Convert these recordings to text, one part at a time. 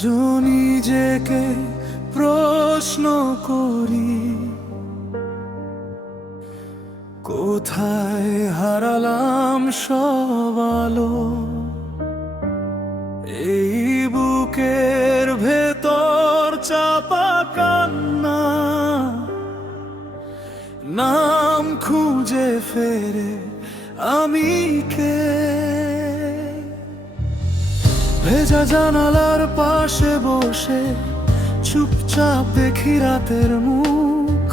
আজও নিজেকে প্রশ্ন করি, কোথায় হারালাম সব আলো। এই বুকের ভেতর চাপা কান্না, নাম খুঁজে ফেরে আমি কে। ভেজা জানালার পাশে বসে চুপচাপ দেখি রাতের মুখ,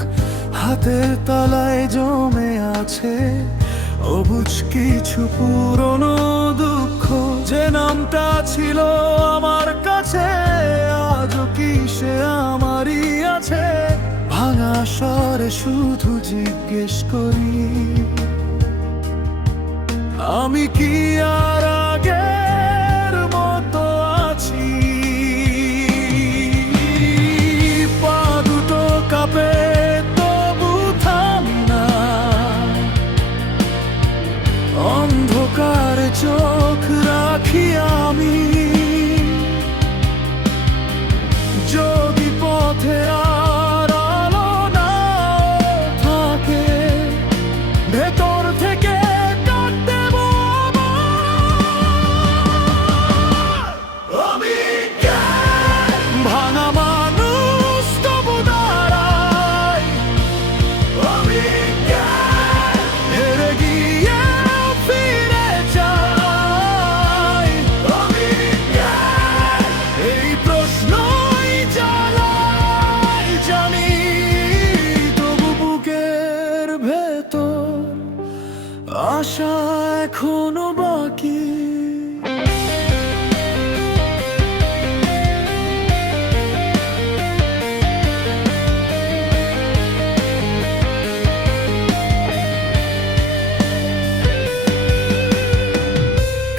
হাতের তালায় জমে আছে অবুঝ কিছু পুরনো দুঃখ। যে নামটা ছিল আমার কাছে আজও কি সে আমারই আছে। ভাঙা স্বরে শুধু জিজ্ঞেস করি, আমি কি আর আগের মতো আছি। পা দুটো কাঁপে তবু থামি না, অন্ধকারে চোখ রাখি আমি। যদি পথে আর আলো না থাকে, ভেতর থেকে ডাক দেব আমি কে। ভাঙা মানুষ তবু দাঁড়াই, আমি কে। হেরে গিয়ে ফিরে যাই, আমি কে। এই প্রশ্নই জ্বালাই জানি, তবু বুকের ভেতর আশা এখনো বাকি।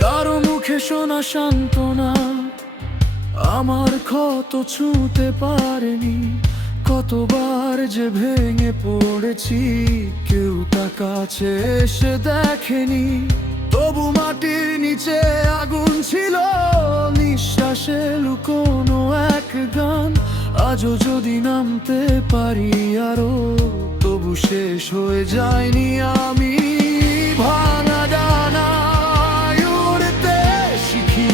কারো মুখে শোনা সান্ত্বনা আমার ক্ষত ছুঁতে পারেনি। কতবার যে ভেঙে পড়েছি, কেউ তা কাছে এসে দেখেনি। তবু মাটির নিচে আগুন ছিল, নিঃশ্বাসে লুকোনো এক গান। আজও যদি নামতে পারি আরো, তবু শেষ হয়ে যায়নি আমি। ভাঙা ডানায় উড়তে শিখি,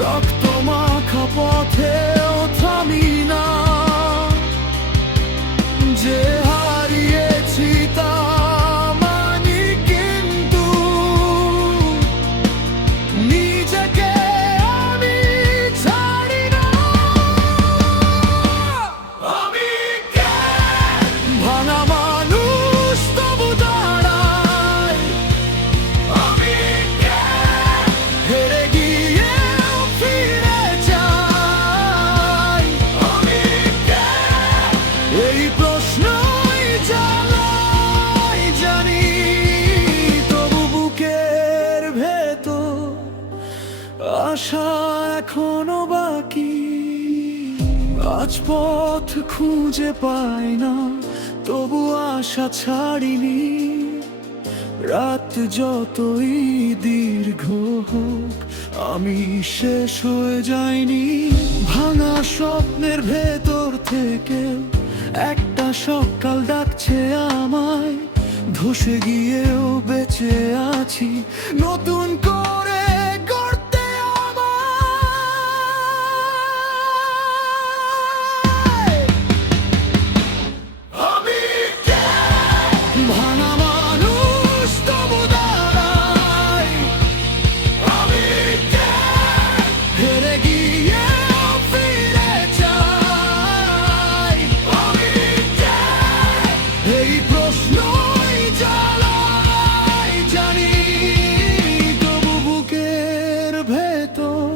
রক্ত মাখা পথেও থামি না। যে হারিয়েছি তা মানি, কিন্তু নিজেকে আমি ছাড়ি না। আমি কে। ভাঙা মানুষ তবু দাঁড়াই, আমি কে। হেরে গিয়ে ফিরে যাই, আমি কে। এই প্রশ্নই জ্বালাই জানি, তবু বুকের ভেতর আশা এখনো বাকি। আজ পথ খুঁজে পাই না, তবু আশা ছাড়িনি। রাত যতই দীর্ঘ হোক, আমি শেষ হয়ে যাইনি। ভাঙা স্বপ্নের ভেতর থেকে একটা সকাল ডাকছে আমায়। ধসে গিয়েও বেঁচে আছি, নতুন করে গড়তে আমায়। আমি কে। ভাঙা মানুষ তবু দাঁড়াই, আমি কে। হেরে গিয়ে ফিরে যাই, আমি কে। এই প্রশ্নই জ্বালাই জানি, তবু বুকের ভেতর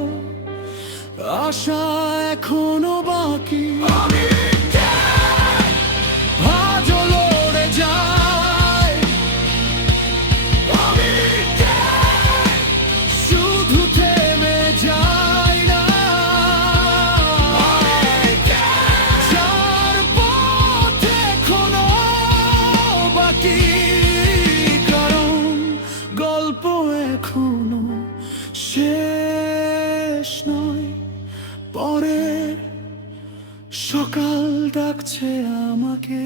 আশা এখনো বাকি। আমি কে। আজও লড়ে যাই, আমি কে। শুধু থেমে যাই না, আমি কে। যার পথ এখনো বাকি, কারণ গল্প এখনো শেষ কাল ডাকছে আমাকে।